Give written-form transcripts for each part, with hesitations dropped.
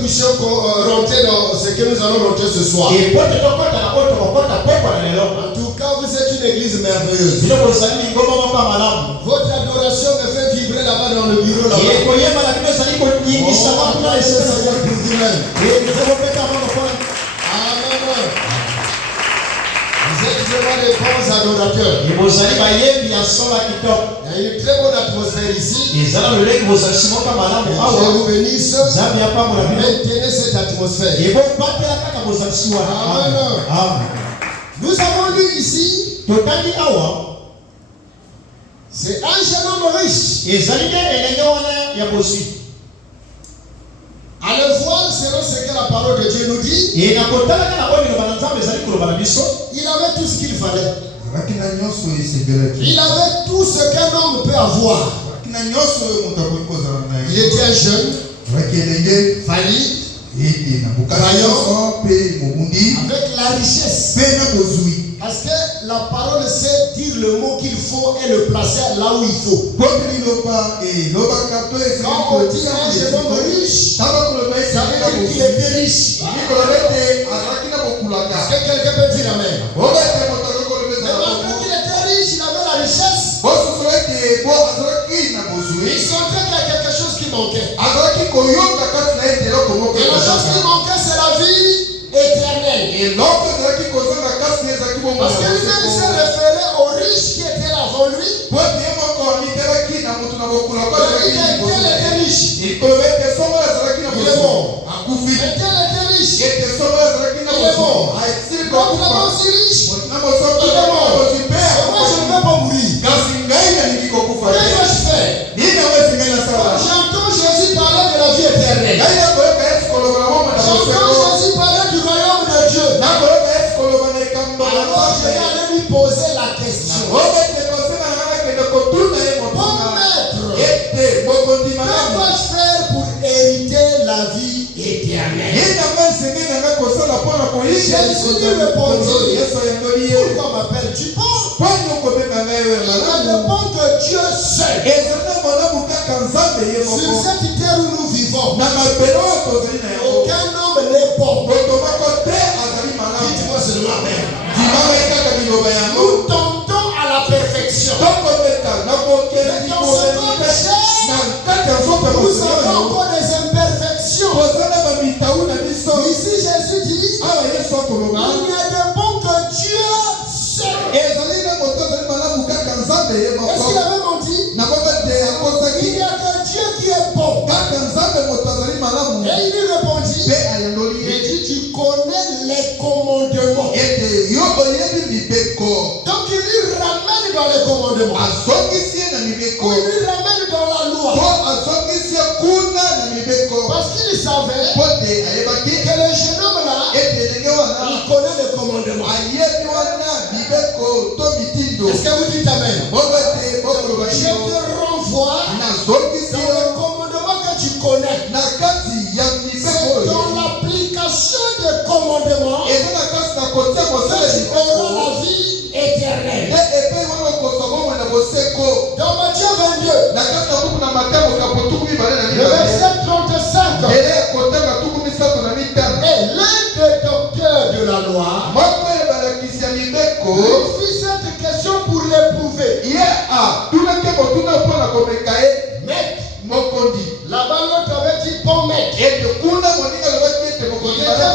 puissions rentrer dans ce que nous allons rentrer ce soir. En tout cas, vous êtes une église merveilleuse. Votre adoration me fait vibrer là-bas dans le bureau là-bas. Vous êtes vraiment des bons adorateurs. Il y a une très bonne atmosphère ici. Je vous bénisse. Maintenez cette atmosphère. Amen. Nous avons lu ici. C'est un jeune homme riche. À le voir, selon ce que la parole de Dieu nous dit, il avait tout ce qu'il fallait. Il avait tout ce qu'un homme peut avoir. Il était un jeune, valide, vaillant, avec la richesse. Parce que la parole sait dire le mot qu'il faut et le placer là où il faut. Quand on dit un jeune homme riche, ça veut dire qu'il était riche. Est-ce que quelqu'un peut dire amen? Mais malgré qu'il était riche, il avait la richesse. Il sentait qu'il y a quelque chose qui manquait. Et la chose qui manquait, c'est la vie éternelle. Parce que lui-même s'est référé aux riches qui étaient là avant lui. Il était riche. Il est mort. Mais tel était riche. Il est mort. L'autre est aussi riche. Il est mort. Et moi je ne veux pas mourir. Qu'est-ce que je fais? J'entends Jésus parler de la vie éternelle. J'entends Jésus parler du royaume de Dieu. Alors je vais aller lui poser la question. Bon maître, que dois-je faire pour hériter la vie éternelle? Jésus lui répondit, pourquoi m'appelles-tu bon? Il répond que Dieu seul. Sur cette terre où nous vivons, aucun homme n'est bon. Dites-moi seulement amen. Nous tendons à la perfection. Mais dans ce corps de chair, nous avons encore des imperfections. Ici Jésus dit, il n'y a de bon que Dieu seul. Est-ce qu'il avait menti? Il n'y a que Dieu qui est bon. Et il lui répondit, il dit, tu connais les commandements. Donc il lui ramène dans les commandements. Il lui ramène dans la loi. Parce qu'il savait que le jeune homme là, il connaît les commandements. Est-ce que vous dites amen? Je te renvoie dans les commandements que tu connais. C'est dans l'application des commandements que tu auras la vie éternelle. Dans Matthieu 22, le verset 35, et l'un des docteurs de la loi lui fit cette question pour l'éprouver. Maître, là-bas l'autre avait dit bon maître. Il était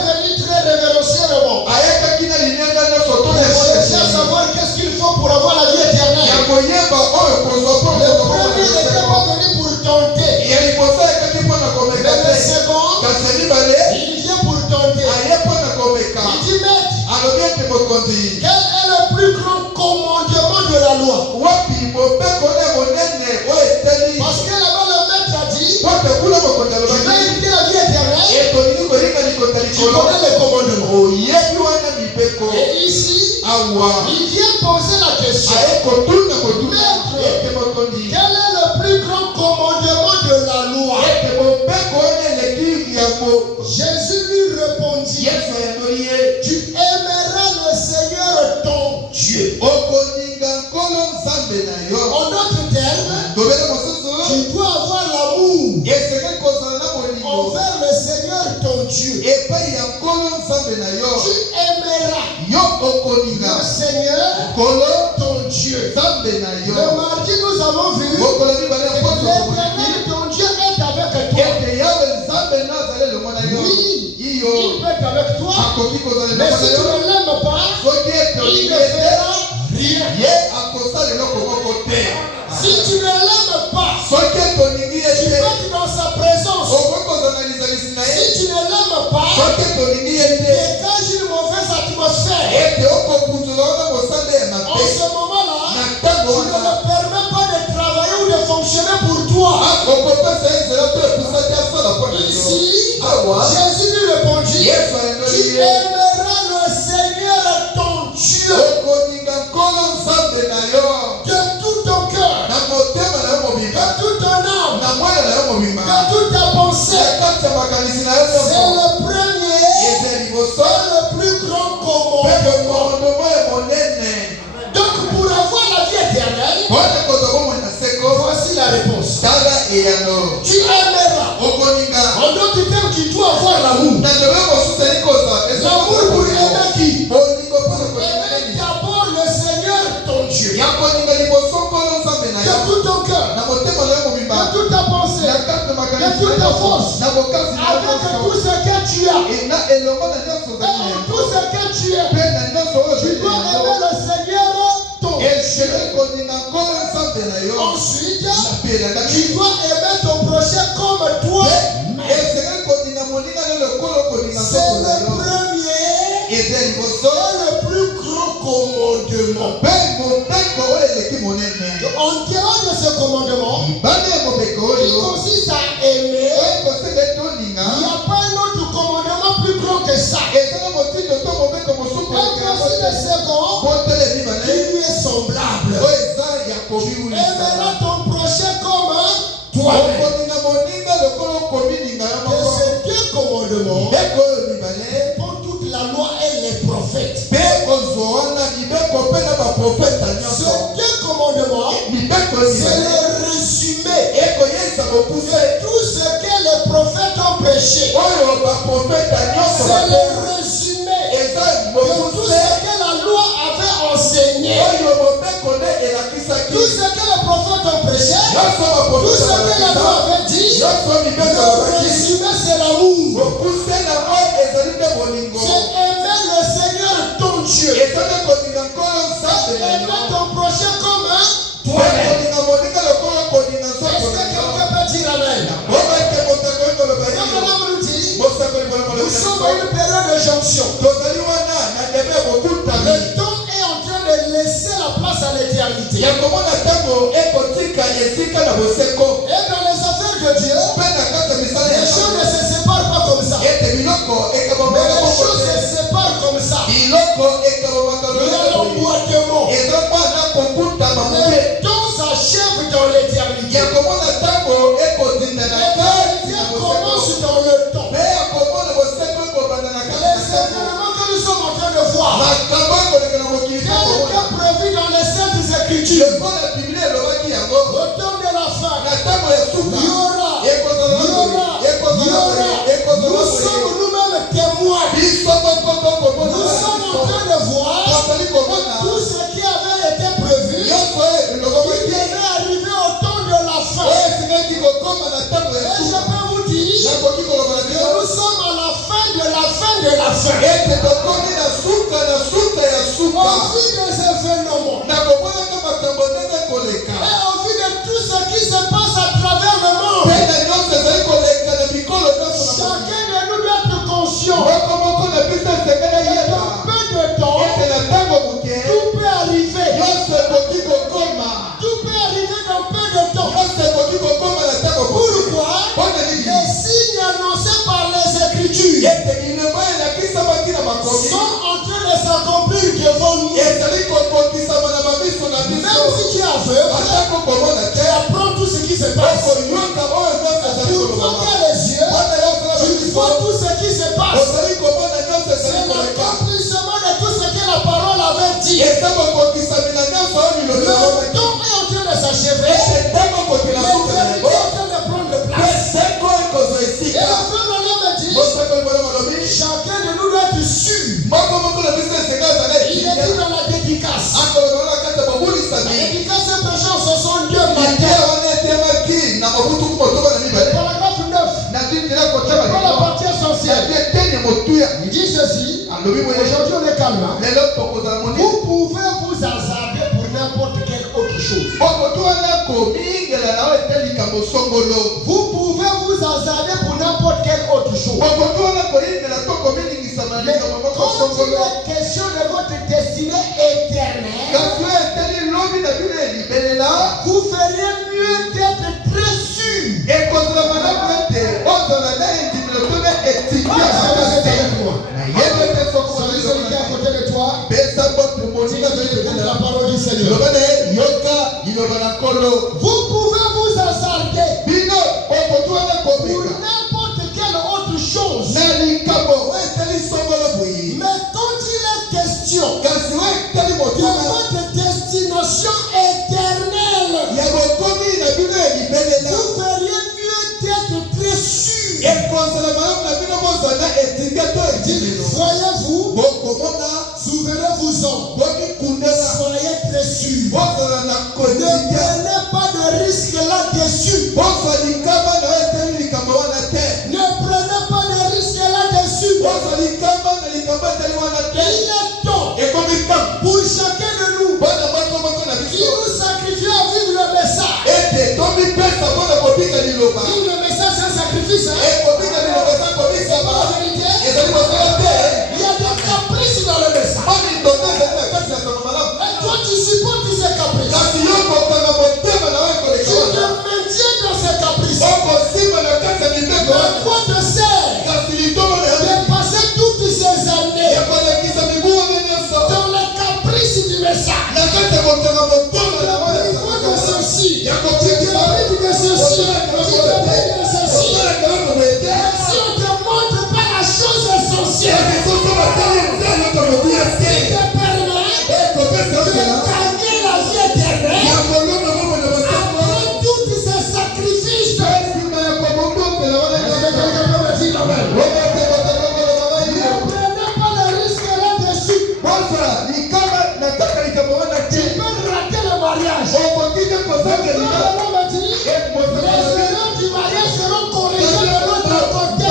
venu très révérentiellement pour chercher à savoir qu'est-ce qu'il faut pour avoir la vie éternelle. Le premier n'était pas venu pour tenter. Mais le second, il vient pour tenter. Il dit maître, quel est le plus grand commandement de la loi? Parce que là-bas le maître a dit, tu vas hériter la vie éternelle. Tu connais les commandements. Et ici, il vient poser la question. Maître, quel est le plus grand commandement de la loi? Jésus lui répondit, tu aimeras le Seigneur ton Dieu. En d'autres termes, tu dois avoir l'amour envers le Seigneur ton Dieu. Tu aimeras le Seigneur ton Dieu. Le mardi, nous avons vu que l'Éternel ton Dieu est avec toi. Oui, il peut être avec toi. Mais si tu ne l'aimes pas, il ne fera rien. Si tu ne l'aimes pas, tu peux être dans sa présence. Si tu ne l'aimes pas, dégage une mauvaise atmosphère. En ce moment-là, tu ne me permets pas de travailler ou de fonctionner pour toi. Ici, Jésus lui répondit, tu aimeras le Seigneur ton Dieu de tout ton cœur, de toute ton âme, de toute ta pensée. C'est le premier et le plus grand commandement. Donc pour avoir la vie éternelle, voici la réponse. Tu aimeras. En d'autres termes, tu dois avoir l'amour. L'amour pour aimer qui? Aimer d'abord le Seigneur ton Dieu. De tout ton cœur, de toute ta pensée, de toute ta force, avec tout ce que tu as. Et tout ce que tu es. Tu dois aimer le Seigneur ton Dieu. Ensuite, tu dois aimer ton prochain comme toi. C'est le premier et le plus grand commandement. En dehors de ce commandement, qui consiste à aimer, il n'y a pas un autre commandement plus grand que ça. Et voici le second qui lui est semblable. Aimeras ton prochain comme toi-même. Et ces deux commandements pour toute la loi et les prophètes. Ces deux commandements, c'est le résumé de tout ce que les prophètes ont prêché. C'est le résumé de tout ce que la loi avait enseigné. Tout ce que les prophètes ont prêché, tout ce que la loi avait dit, le résumé c'est l'amour. C'est aimer le Seigneur ton Dieu. C'est aimer ton prochain comme toi-même. Est-ce que quelqu'un peut dire amen? Nous sommes à une période de jonction. Le temps est en train de laisser la place à l'éternité. Et dans les affaires de Dieu, les choses ne se séparent pas comme ça. Mais les choses se séparent comme ça. Il y a l'emboîtement. Le temps s'achève dans l'éternité. L'éternité commence dans le temps. Les événements que nous sommes en train de voir, tel que prévu dans les Saintes Écritures, au temps de la fin, il y aura. Nous sommes nous-mêmes témoins. Nous sommes en train de voir tout ce qui avait été prévu. Il devait arriver au temps de la fin. Et je peux vous dire que nous sommes à la fin de la fin de la fin. Au vu des événements et au vu de tout ce qui se passe à travers le monde, chacun de nous doit être conscient que dans peu de temps, tout peut arriver. Tout peut arriver dans peu de temps. Pourquoi? Les signes annoncés par les Écritures sont en train de s'accomplir devant nous. Même si tu es aveugle, tu apprends tout ce qui se passe. Pour toi qui as les yeux, tu vois tout ce qui se passe. C'est l'accomplissement de tout ce que la parole avait dit. Le temps est en train de s'achever. L'éternité est en train de prendre place. Et le peuple me dit, pas la partie essentielle. Il dit ceci. Aujourd'hui on est calme. Vous pouvez vous hasarder pour n'importe quelle autre chose. Vous pouvez vous hasarder pour n'importe quelle autre chose. Mais quand il est question de votre destinée éternelle, vous feriez mieux d'être très sûr. Celui qui est à côté de toi, la parole du Seigneur. Vous pouvez vous hasarder pour n'importe quelle autre chose. Mais quand il est question de votre destination éternelle, vous feriez mieux d'être très sûr. Voyez-vous, souvenez-vous-en. Soyez très sûr. Ne prenez pas de risque là-dessus. Ne prenez pas de risque là-dessus. Il est temps pour chacun de nous qui nous sacrifie à vivre le message. Vivre le message, c'est un sacrifice. C'est pas la vérité. Il y a des caprices dans le message. Et toi, tu supportes ces caprices. Tu te maintiens dans ces caprices. À quoi te sert de passer toutes ces années dans les caprices du message? Tu te prives de ceci. Tu te prives de ceci. Si on te montre pas la chose essentielle, qui te permet de gagner la vie éternelle, après tous ces sacrifices, ne prenez pas le risque là-dessus. Tu peux rater le mariage. Les erreurs du mariage seront corrigées de l'autre côté.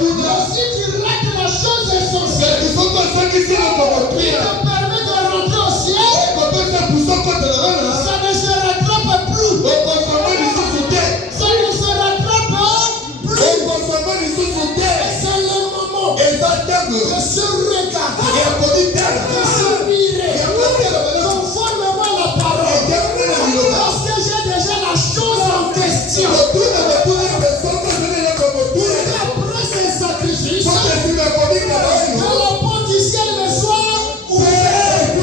Mais si tu rates la chose essentielle, qui te permet de rentrer au ciel, ça ne se rattrape plus. Ça ne se rattrape plus. C'est le moment de se regarder, de se mirer, conformément à la parole. Parce que j'ai déjà la chose en question. Après ces sacrifices, que la porte du ciel me soit ouverte.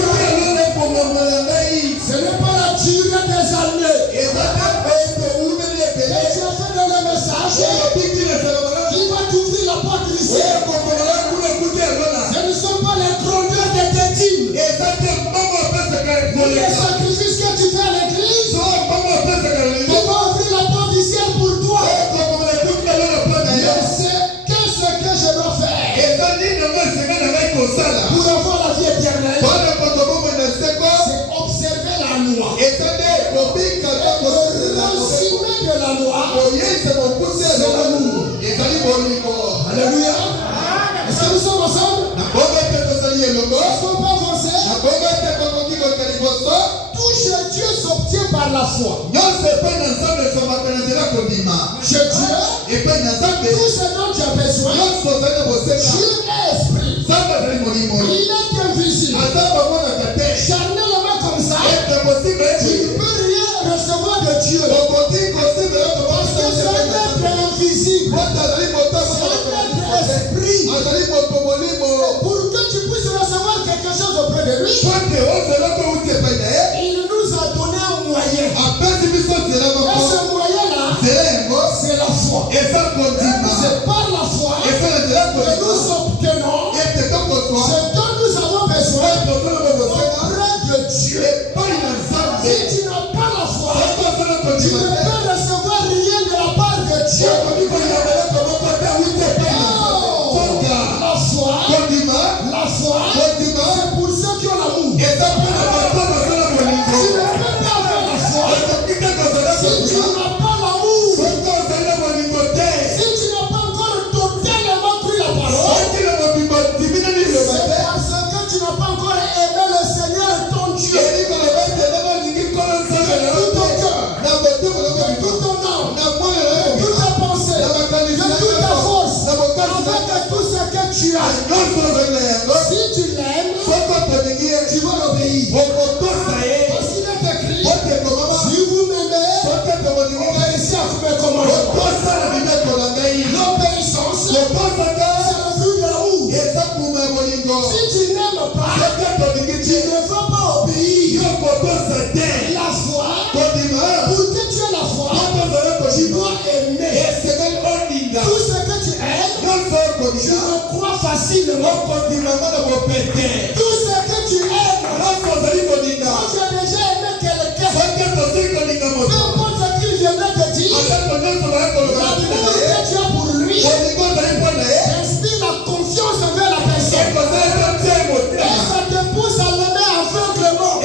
Ce n'est pas la durée des années. Et tu as fait dans le message qui va t'ouvrir la porte du ciel. Ce ne sont pas les grandeurs des tétines. Les sacrifices que tu fais à l'église, qui va ouvrir la porte du ciel pour toi. Je sais ce que je dois faire pour avoir la vie éternelle. C'est observer la loi. Le résumé de la loi, c'est l'amour. Alléluia. Est-ce que nous sommes ensemble? Est-ce qu'on peut avancer? Tout chez Dieu s'obtient par la foi. Chez Dieu, tout ce dont tu as besoin, Dieu est esprit. Il est invisible. Charnellement comme ça, tu ne peux rien recevoir de Dieu. Parce que c'est un être invisible. C'est un être esprit. Pour que tu puisses recevoir quelque chose auprès de lui, il nous a donné un moyen. Et ce moyen-là, c'est la foi. C'est par la foi que nous obtenons ce dont nous avons besoin auprès de Dieu. Si tu n'as pas la foi, tu ne peux recevoir rien de la part de Dieu. La foi, c'est pour ceux qui ont l'amour. Tu ne peux pas avoir la foi si tu n'as pas l'amour. Tout ce que tu aimes, tu le crois facilement. Tout ce que tu aimes, quand tu as déjà aimé quelqu'un, peu importe ce qu'il viendrait te dire, l'amour que tu as pour lui inspire la confiance envers la personne. Et ça te pousse à l'aimer aveuglement, à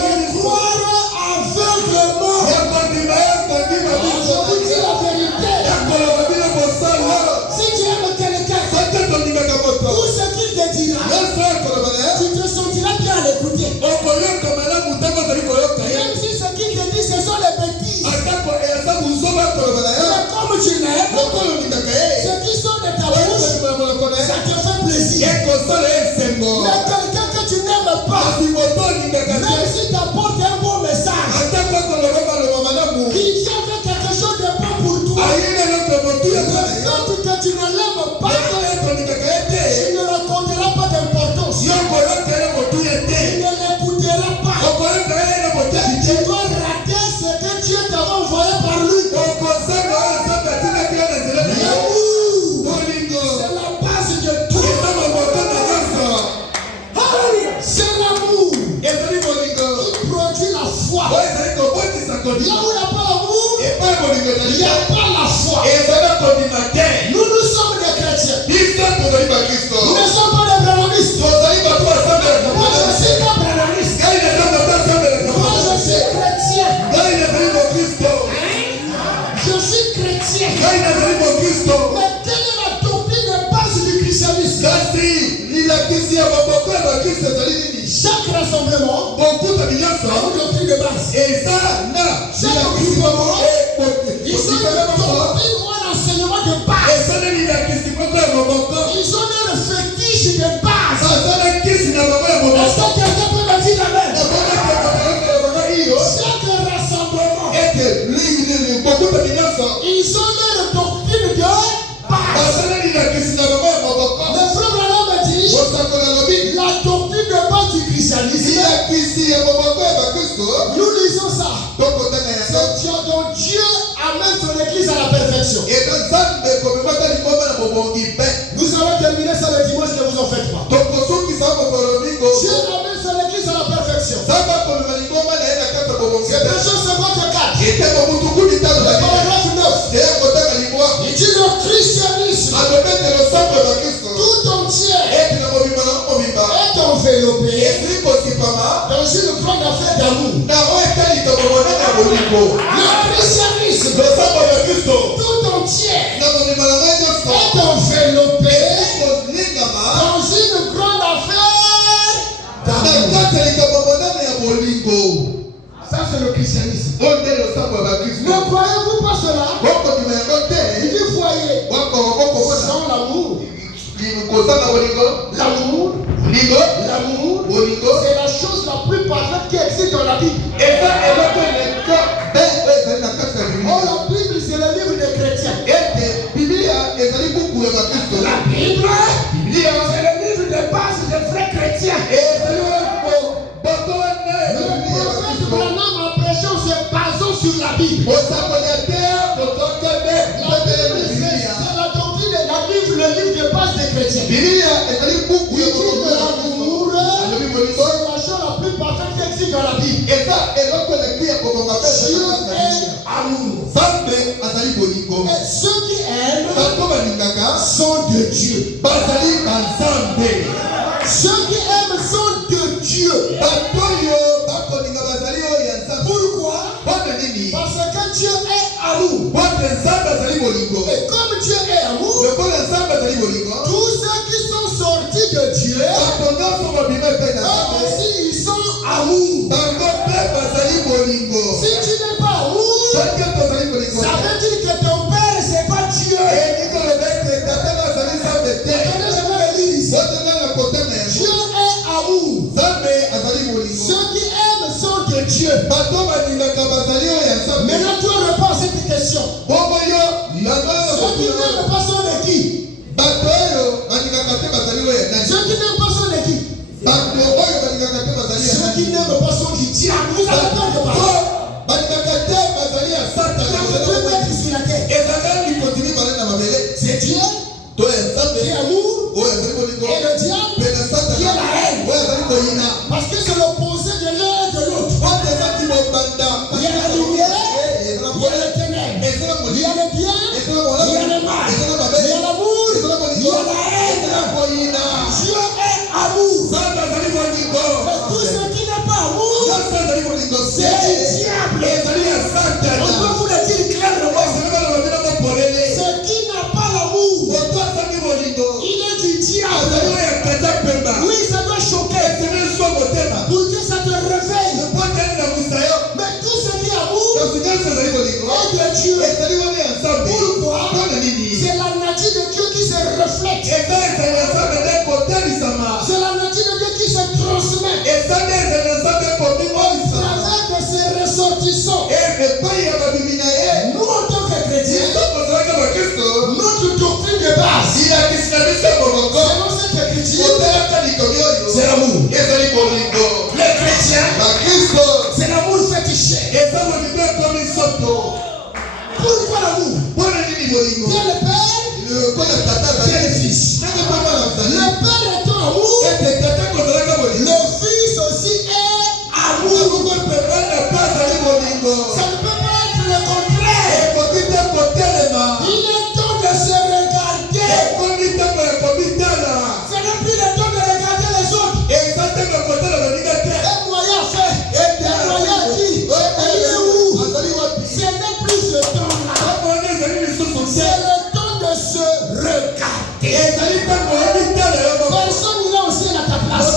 le croire aveuglement. Je vous dis la vérité. Si tu aimes quelqu'un, tout ce qu'il te dira, tu te sentiras bien à l'écouter. Même si ce qu'il te dit, ce sont les bêtises. Mais comme tu l'aimes, ce qui sort de ta bouche, ça te fait plaisir. Mais quelqu'un que tu n'aimes pas, même si tu apportes un bon message, qui vient avec quelque chose de bon pour toi, le fait que tu ne l'aimes pas, tu ne l'accorderas pas d'importance. Tu ne l'écouteras pas. Tu dois rater ce que Dieu t'a envoyé par lui. C'est la base de tout. C'est l'amour qui produit la foi. Là où il n'y a pas l'amour, il n'y a pas la foi. Nous sommes des chrétiens. Nous ne sommes pas des brahmanistes. Moi je suis pas brahmaniste. Moi je suis chrétien. Je suis chrétien. Mais quelle est la doctrine de base du christianisme? Chaque rassemblement a une doctrine de base. Chaque rassemblement, ils ont une doctrine ou un enseignement de base. Ils ont un fétiche de base. Est-ce que quelqu'un peut me dire amen? Chaque rassemblement, ils ont leur doctrine de base. Le frère Branham me dit, la doctrine de base du christianisme, nous lisons ça. C'est Dieu dont Dieu amène son église à la perfection. Nous allons terminer ça le dimanche, ne vous en faites pas. Dieu amène son église à la perfection. C'est 2 Corinthiens 4. Le paragraphe 9. Il dit le christianisme tout entier est enveloppé dans une grande affaire d'amour. Le christianisme tout entier est enveloppé dans une grande affaire d'amour. Ça c'est le christianisme. Ne croyez-vous pas cela? Il dit foyer sans l'amour. L'amour, c'est la chose la plus parfaite qui existe dans la Bible. Oh, la Bible c'est le livre des chrétiens. La Bible c'est le livre de base des vrais chrétiens. Le prophète Branham a prêché en se basant sur la Bible. C'est la doctrine, le livre de base des chrétiens. L'amour, c'est la chose la plus parfaite qui existe dans la Bible. Dieu est amour. Et ceux qui aiment sont de Dieu. Ceux qui aiment sont de Dieu. Pourquoi? Parce que Dieu est amour. Et comme Dieu est amour, tous ceux qui sont sortis de Dieu, aussi ils sont amour. Si tu n'es pas amour, ça veut dire que ton père c'est pas Dieu. doctrine de base. Selon cette écriture, c'est l'amour. Les chrétiens, c'est l'amour fétiché. Pourquoi l'amour? Dieu le Père, Dieu le Fils. Le Père est amour, le Fils aussi est amour. Ça ne peut pas être le contraire. Il est temps de se regarder. Ce n'est plus le temps de regarder les autres. Un moyen fait, un moyen dit, il est où? Ce n'est plus ce temps-là. C'est le temps de se regarder. Personne n'est aussi à ta place.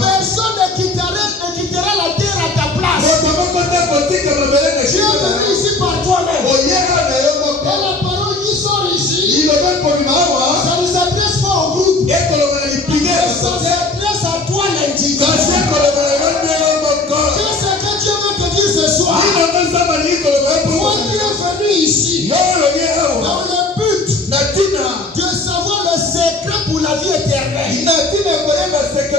Personne ne quittera la terre à ta place. Tu es venu ici par toi-même. Et la parole qui sort ici, ça ne s'adresse pas au groupe. Ça s'adresse à toi l'individu. Qu'est-ce que Dieu veut te dire ce soir? Moi qui est venu ici dans le but de savoir le secret pour la vie éternelle. Parce que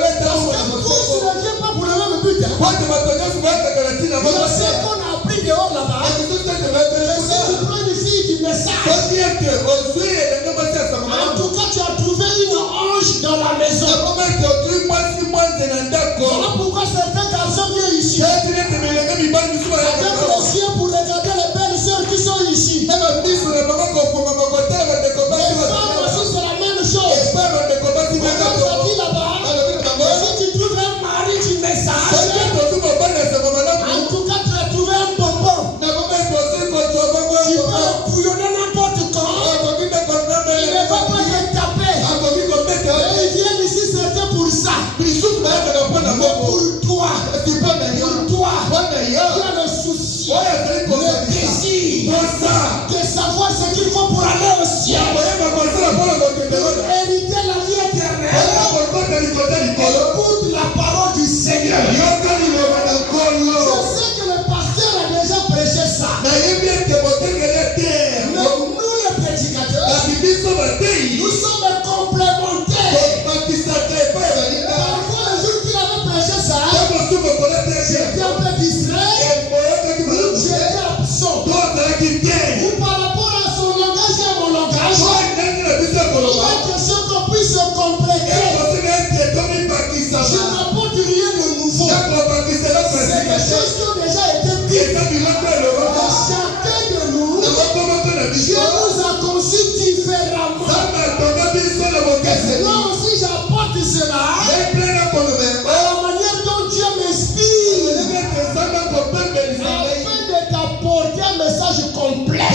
tous ne viennent pas pour le même but. Il y a ce qu'on a appris dehors là-bas. Et si tu prends une fille du message, en tout cas tu as trouvé une ange dans la maison. Voilà pourquoi certains garçons viennent ici avec les yeux pour regarder les belles sœurs qui sont ici. Les femmes aussi c'est la même chose. Si tu trouves un mari du message, en tout cas tu as trouvé un bonbon. Tu peux le bouillonner n'importe quand. Il ne va pas te taper. Et ils viennent ici certains pour ça. Mais pour toi, tu as le souci, le désir de savoir ce qu'il faut pour aller au ciel. Hériter la vie éternelle. Écoute la parole du Seigneur. Je sais que le pasteur a déjà prêché ça. Mais nous les prédicateurs, nous sommes complémentaires. Parfois le jour qu'il avait prêché ça, j'étais un peu distrait, j'étais absent. Ou par rapport à son langage et à mon langage, il est question qu'on puisse se compléter. Je n'apporte rien de nouveau. C'est des choses qui ont déjà été dites. Chacun de nous, Dieu nous a conçus différemment. Moi aussi j'apporte cela à la manière dont Dieu m'inspire, afin de t'apporter un message complet.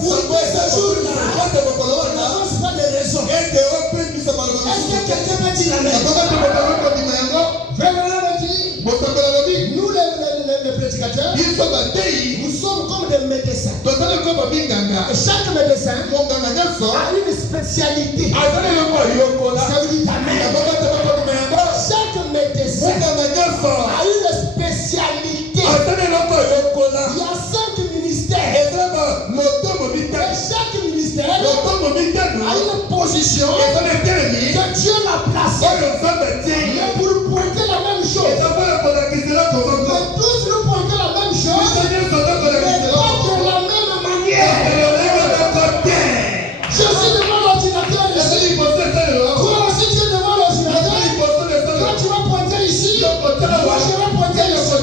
Pour que ce jour-là, on n'avance pas de raison. Est-ce que quelqu'un peut dire amen? Nous les prédicateurs, nous sommes comme des médecins. Et chaque médecin a une spécialité. Ça veut dire amen. Chaque médecin a une spécialité. Il y a 5 ministères. Et chaque ministère a une position que Dieu l'a placée. Mais pour pointer la même chose. Mais tous nous pointons la même chose. Mais pas de la même manière. Je suis devant l'ordinateur ici. Toi aussi tu es devant l'ordinateur. Toi tu vas pointer ici. Moi je vais pointer ici.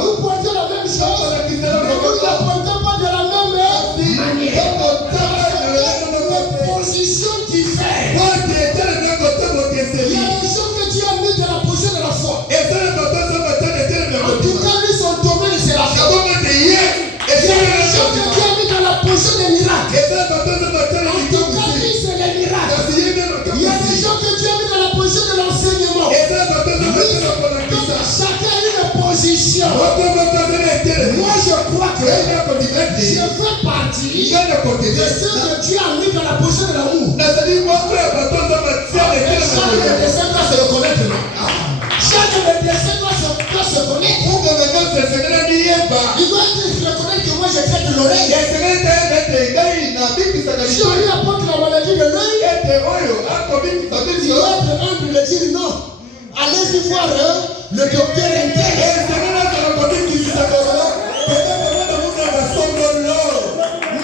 Vous pointez la même chose. Mais nous ne pointons pas de la même manière. Position différente. Il y a des gens que Dieu a mis dans la position de la foi. En tout cas, lui, son domaine, c'est la foi. Il y a des gens que Dieu a mis dans la position des miracles. En tout cas, lui, c'est les miracles. Il y a des gens que Dieu a mis dans la position de l'enseignement. Chacun a une position. Moi, je crois que je fais partie de ceux que Dieu a mis dans la position de l'amour. Chaque médecin doit se reconnaître. Chaque médecin doit se connaître. Il doit se reconnaître que moi je traite l'oreille. Si on lui apporte la maladie de l'œil, il va être humble de dire non. Allez-y voir le docteur interne.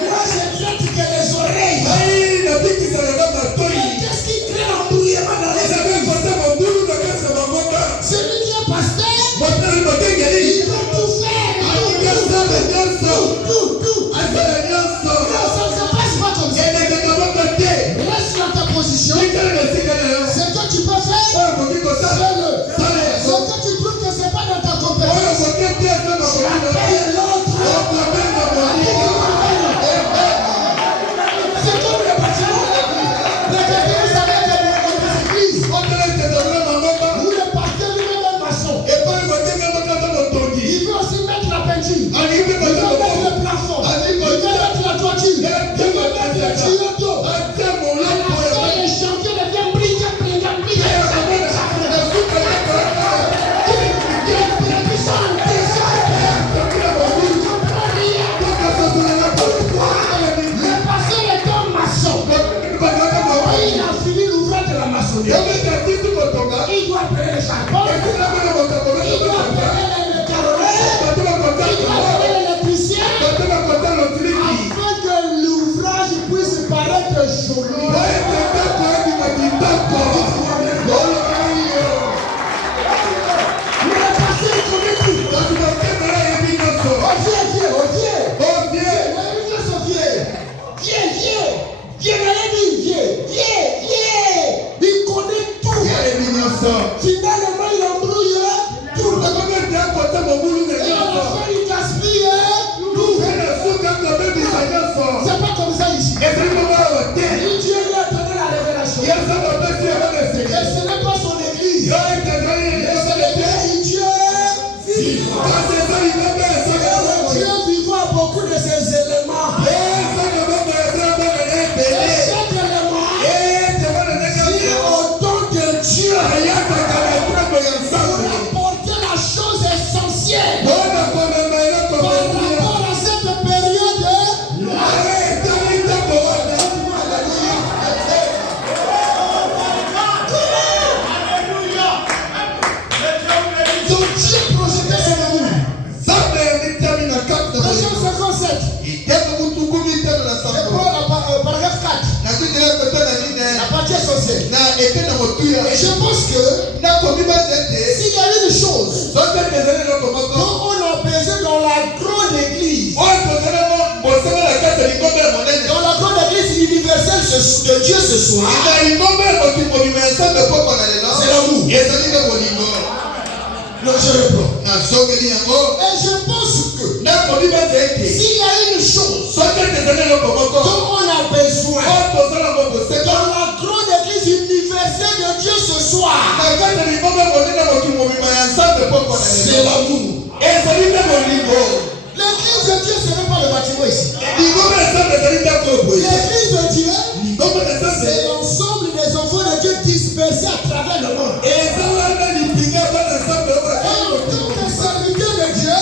Moi, je traite que les oreilles. Qu'est-ce qui crée l'embrouillement dans les oreilles? Celui qui est pasteur, il va tout faire. Tout. Ça ne se passe pas comme ça. Reste dans ta position. Ce que tu peux faire, fais-le. Ce que tu trouves que ce n'est pas dans ta compétence, appelle l'autre. C'est comme le bâtiment. Regardez, vous savez que dans les églises, où le pasteur lui-même est maçon. Il veut aussi mettre la peinture. Il veut mettre le plafond. Il veut mettre la toiture. Il veut mettre le tuyau. Les chantiers deviennent blinqués. Le pasteur est un maçon. Il a fini l'ouvrage de la maçonnerie. Il doit payer les charbons. Il doit payer les carolins. Il doit payer l'électricien. Afin que l'ouvrage puisse paraître joli. Il connaît tout. Finalement, il embrouille tout. Et à la fin, il gaspille tout. C'est pas comme ça ici. Dieu lui a donné la révélation. Et ce n'est pas son église. Et c'est le Dieu vivant. Dieu vivant a beaucoup de ces éléments. Pour apporter la chose essentielle par rapport à cette période. Donc Dieu projetait sur nous. Verset 57. Paragraphe 4. La partie essentielle. Et je pense que s'il y a une chose dont on a besoin dans la grande église, dans la grande église universelle de Dieu ce soir, c'est l'amour. Non, je reprends. Et je pense que s'il y a une chose dont on a besoin dans la grande église universelle de Dieu ce soir, c'est l'amour. L'église de Dieu, ce n'est pas le bâtiment ici. L'église de Dieu, c'est l'ensemble des enfants de Dieu dispersés à travers le monde. Et en tant que serviteur de Dieu,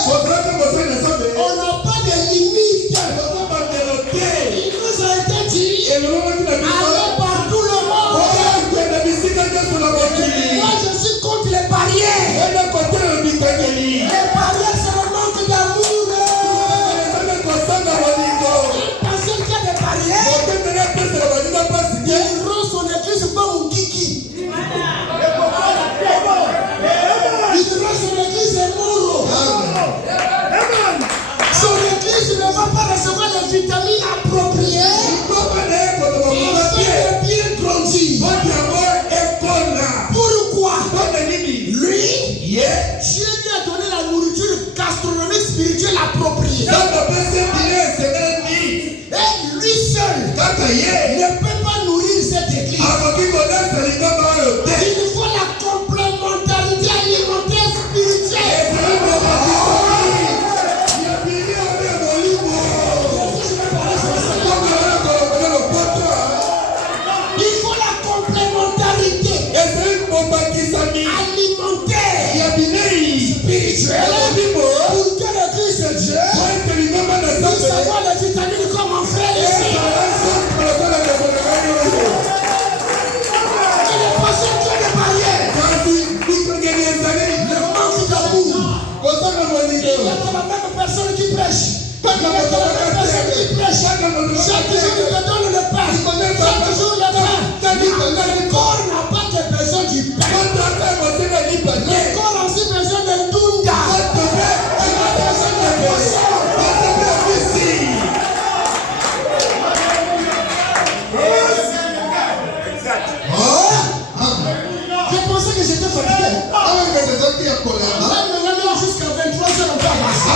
on n'a pas de limite. Il nous a été dit, allez partout le monde. Moi, je suis contre les barrières. Les barrières, c'est le manque d'amour. Parce qu'il y a des barrières. Il rend son église comme un kiki. Il rend son église un moro. Son église ne va pas recevoir les vitamines appropriées. Il fait bien grandir. Pourquoi? Lui, Dieu lui a donné la nourriture gastronomique spirituelle appropriée. Et lui seul ne peut pas nourrir cette église. Il faut la complémentarité alimentaire spirituelle. Il faut la complémentarité alimentaire spirituelle pour que l'église de Dieu puisse avoir les vitamines comme en frère ici. personne qui prêche. Chaque jour, il te donne le pain. Chaque jour, le pain. Le corps n'a pas que besoin du pain. Le corps a aussi besoin de Dunda. Il a besoin de poisson. Je pensais que j'étais fatigué. Même jusqu'à 23h, on peut avancer.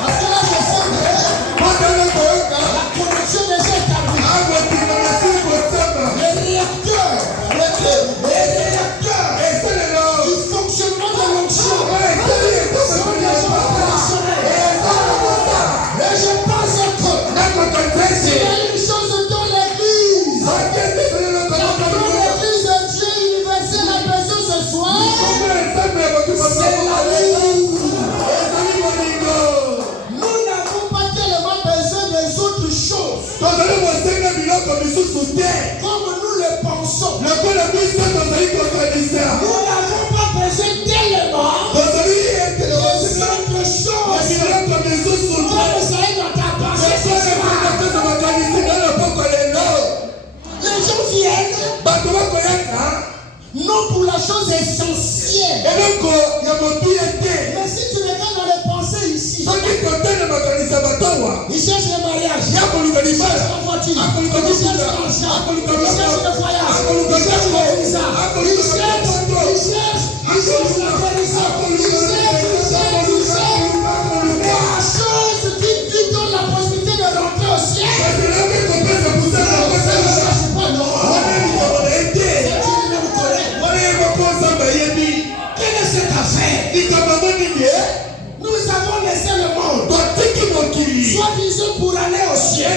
Parce que là, je sens que la connexion déjà établie. Les réacteurs du fonctionnement de l'onction sont déjà opérationnels. Et je pense que s'il y a une chose dans l'église, l'église de Dieu universel a besoin ce soir, c'est l'amour. Nous n'avons pas tellement besoin des autres choses comme nous le pensons. Nous n'avons pas besoin tellement des autres choses comme ça est dans ta pensée ce soir. Les gens viennent non pour la chose essentielle. Mais si tu regardes dans les pensées ici, ils cherchent le mariage, ils cherchent la voiture, ils cherchent l'argent, ils cherchent le voyage, ils cherchent le visa, ils cherchent la guérison, ils cherchent. Mais la chose qui lui donne la possibilité de rentrer au ciel, quelle est cette affaire? Nous avons laissé le monde, soi-disant pour aller au ciel.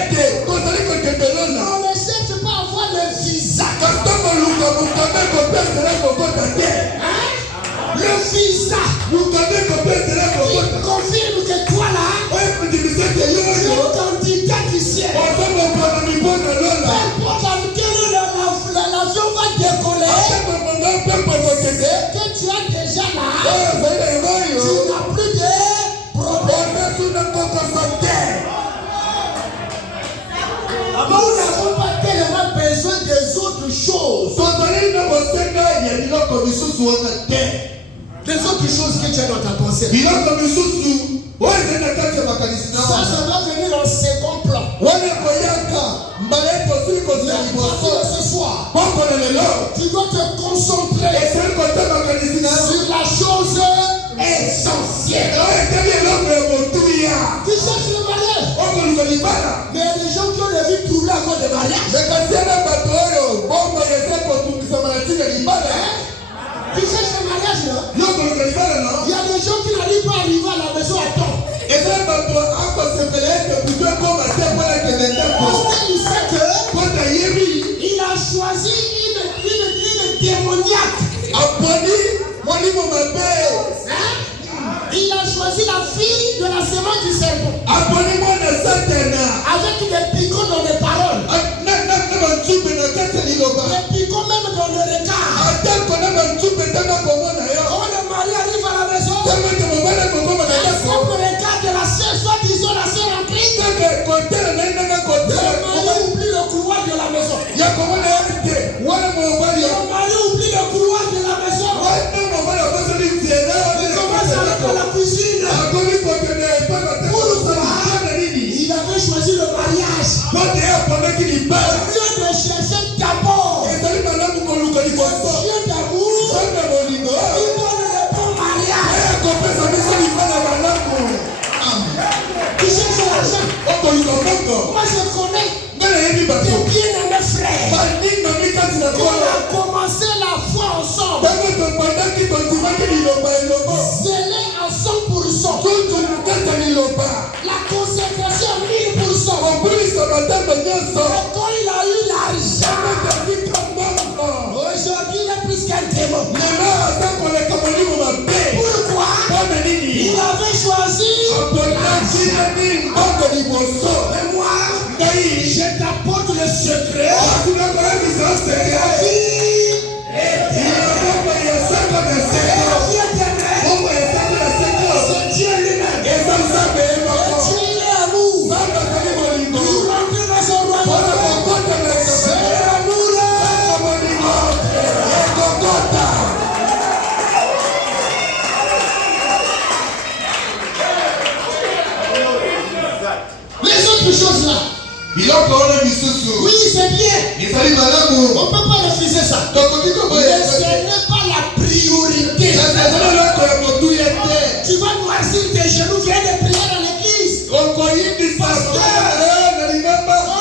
On ne cherche pas à avoir le visa. Le visa qui confirme que toi là, tu es candidat du ciel. Peu importe dans quel l'avion va décoller, c'est que tu as déjà là, tu n'as plus de problème. Nous n'avons pas tellement besoin des autres choses. Des autres choses que tu as dans ta pensée. Ça doit venir en second plan. Ce soir, tu dois te concentrer sur la chose essentielle. Tu cherches le mariage. Mais il y a des gens qui ont des vies troublées à cause de mariage. Tu cherches le mariage là? Il y a des gens qui n'arrivent pas à arriver à la maison à temps. Parce qu'il sait qu'il a choisi une démoniaque. Il a choisi la fille de la semence du serpent. Avec des picots dans les paroles. Des picots même dans le regard. Quand le mari arrive à la maison, il regard de la sœur, soit-disant la sœur en Christ. Le mari oublie le couloir de la maison. Le mari oublie le couloir de la maison. Il commence avec la cuisine. Pourquoi? Il avait choisi le mariage. Au lieu de chercher d'abord Dieu d'amour, il donne le bon mariage. Tu cherches l'argent. Moi je connais des bien-aimés frères qui ont commencé la foi ensemble. Zélé à 100%. La consécration à 1000%. Quand il a eu l'argent, aujourd'hui il est plus qu'un démon. Pourquoi? Il avait choisi mais moi, je t'apporte le secret. La vie est Dieu lui-même. autre chose là. Oui, c'est bien. On ne peut pas refuser ça. Mais ce n'est pas la priorité. Tu vas noircir tes genoux, viens de prier dans l'église. Pasteur,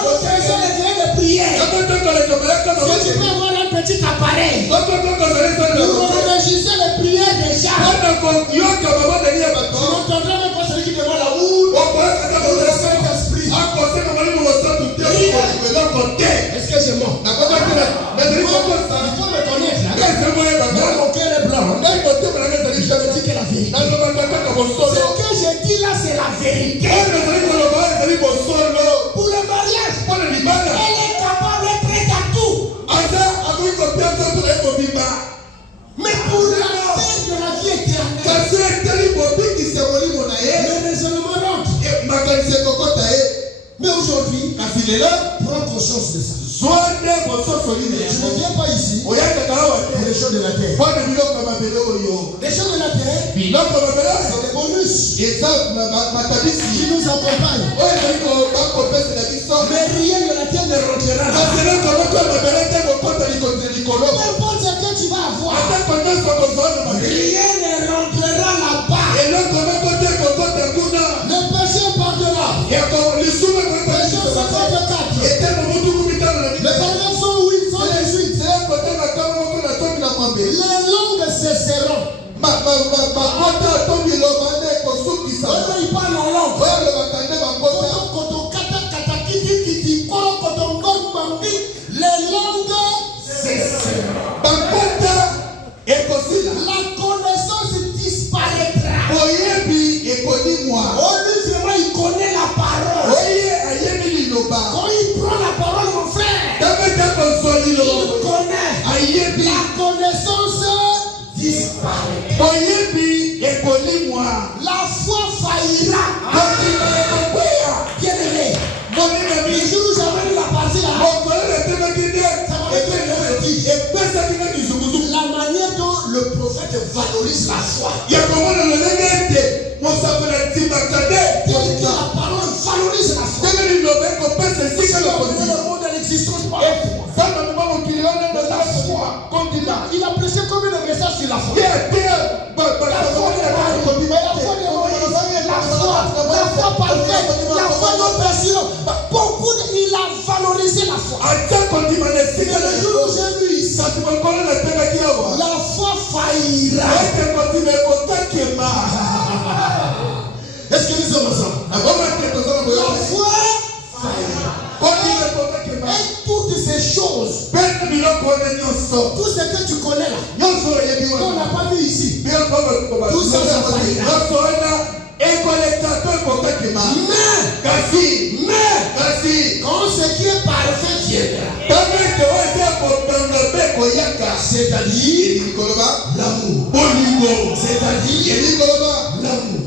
on faisait les viens de prière. Si tu peux avoir un petit appareil pour enregistrer les prières déjà. Tu n'entendras même pas celui qui demande l'amour. Le Saint-Esprit. Est-ce que j'ai mort? Il faut me connaître. Moi, mon cœur est blanc. Je me dis que la vérité. Ce que je dis là, c'est la vérité. Pour le mariage, elle est capable d'être prête à tout. Mais pour l'affaire de la vie éternelle, le raisonnement rentre. Mais aujourd'hui, prends conscience de ça. Je ne viens pas ici pour les choses de la terre. Les choses de la terre, c'est des bonus qui nous accompagnent. Mais rien de la terre ne rentrera là. Peu importe ce que tu vas avoir, rien ne rentrera là-bas. Le péché est par-delà. Les choses sont par-delà. Les paroles sont 8, sont les 8. Les langues cesseront. Il parle en langue. Les langues cesseront. La connaissance disparaîtra. Il connaît la parole. Quand il prend la parole, mon frère, il connaît. La connaissance disparaîtra. La foi faillira. Bien aimé. Le jour où j'avais vu la partie là, la manière dont le prophète valorise la foi. La parole valorise la foi. Le monde de l'existence par la foi. Il a prêché combien de messages sur la foi? La foi parfaite, la foi non perçue. Beaucoup il a valorisé la foi. Et le jour où j'ai vu ici, la foi faillira. Est-ce que nous sommes ensemble? La foi faillira. Et toutes ces choses, tout ce que tu connais là, qu'on n'a pas vu ici, tout ça, ça faillira. Mais quand ce qui est parfait viendra, c'est-à-dire l'amour, c'est-à-dire l'amour,